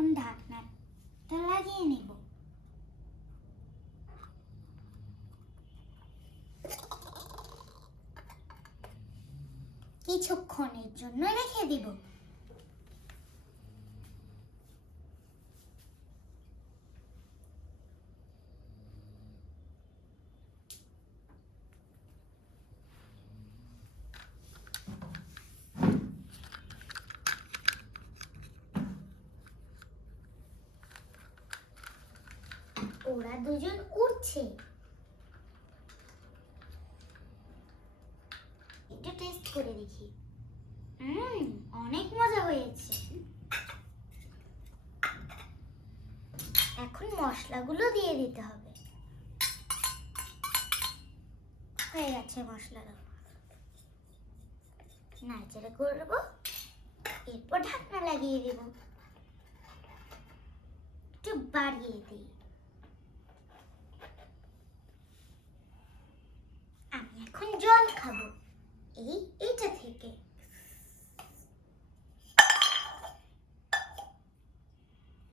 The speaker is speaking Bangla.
এখন ঢাকনাটা লাগিয়ে নিব। কিছুক্ষণের জন্য রেখে দিব। ওরা দুজন উঠছে একটু টেস্ট করে দেখি। হুম অনেক মজা হয়েছে। এখন মশলাগুলো দিয়ে দিতে হবে। হয়ে গেছে মশলা দেওয়া নাড়াচাড়া করব। এরপর ঢাকনা লাগিয়ে দেব। একটু বাড়িয়ে দিই। come